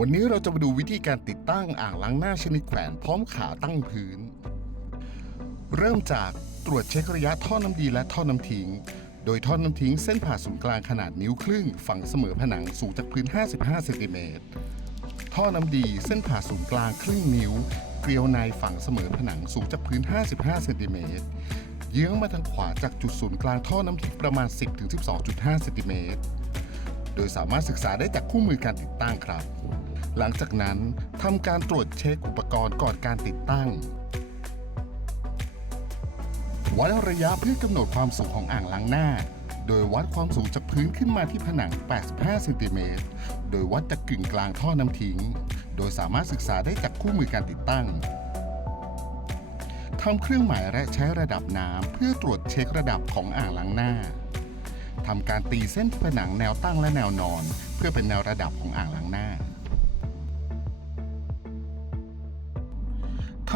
วันนี้เราจะมาดูวิธีการติดตั้งอ่างล้างหน้าชนิดแขวนพร้อมขาตั้งพื้น เริ่มจากตรวจเช็คระยะท่อน้ำดีและท่อน้ำทิ้ง โดยท่อน้ำทิ้งเส้นผ่าศูนย์กลางขนาดนิ้วครึ่งฝังเสมอผนังสูงจากพื้น 55เซนติเมตร ท่อน้ำดีเส้นผ่าศูนย์กลางครึ่งนิ้ว เกลียวในฝังเสมอผนังสูงจากพื้น 55เซนติเมตร เยื้องมาทางขวาจากจุดศูนย์กลางท่อน้ำทิ้งประมาณ 10-12.5เซนติเมตรโดยสามารถศึกษาได้จากคู่มือการติดตั้งครับ หลังจากนั้นทำการตรวจเช็คอุปกรณ์ก่อนการติดตั้ง วัดระยะเพื่อกำหนดความสูงของอ่างล้างหน้า โดยวัดความสูงจากพื้นขึ้นมาที่ผนัง 85เซนติเมตร โดยวัดจากกึ่งกลางท่อน้ำทิ้ง โดยสามารถศึกษาได้จากคู่มือการติดตั้งทำเครื่องหมายและใช้ระดับน้ำเพื่อตรวจเช็คระดับของอ่างล้างหน้าทำการตีเส้นผนังแนวตั้งและแนวนอน เพื่อเป็นแนวระดับของอ่างล้างหน้า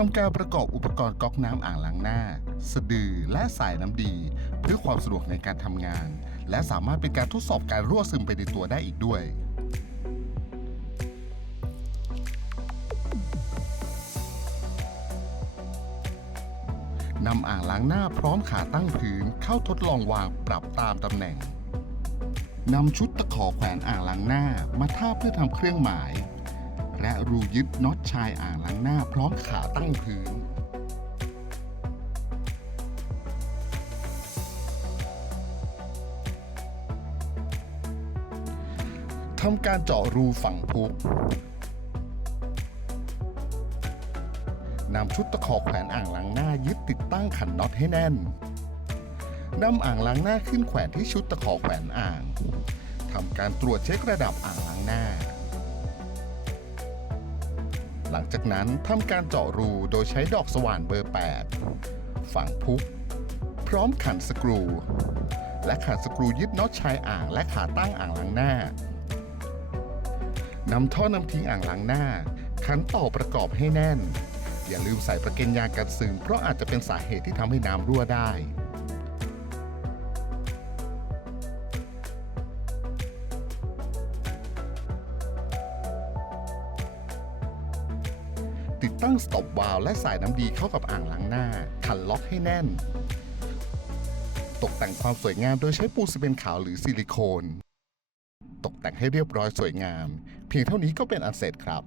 ทำการประกอบอุปกรณ์ก๊อกน้ำอ่างล้างหน้า สะดือและสายน้ำดี เพื่อความสะดวกในการทำงาน และสามารถเป็นการทดสอบการรั่วซึมไปในตัวได้อีกด้วย นำอ่างล้างหน้าพร้อมขาตั้งพื้นเข้าทดลองวางปรับตามตำแหน่งนำชุดตะขอแขวนอ่างล้างหน้ามาทาบเพื่อทำเครื่องหมาย และรูยึดน็อตชายอ่างล้างหน้าพร้อมขาตั้งพื้นทำการเจาะรูฝั่งพุกนำชุดตะขอแขวนอ่างล้างหน้ายึดติดตั้งขันน็อตให้แน่นนำอ่างล้างหน้าขึ้นแขวนที่ชุดตะขอแขวนอ่างทำการตรวจเช็คระดับอ่างล้างหน้า หลังจากนั้นทำการเจาะรูโดยใช้ดอกสว่านเบอร์ 8 ฝังพุก พร้อมขันสกรู และขันสกรูยึดน็อตชายอ่างและขาตั้งอ่างล้างหน้านำท่อนำทิ้งอ่างล้างหน้า ขันต่อประกอบให้แน่น อย่าลืมใส่ประเก็นยางกันซึมเพราะอาจจะเป็นสาเหตุที่ทำให้น้ำรั่วได้ ติดตั้งสต็อปวาล์วและสายน้ำดีเข้ากับอ่างล้างหน้า ขันล็อกให้แน่น ตกแต่งความสวยงามโดยใช้ปูนซีเมนต์ขาวหรือซิลิโคน ตกแต่งให้เรียบร้อยสวยงาม เพียงเท่านี้ก็เป็นอันเสร็จครับ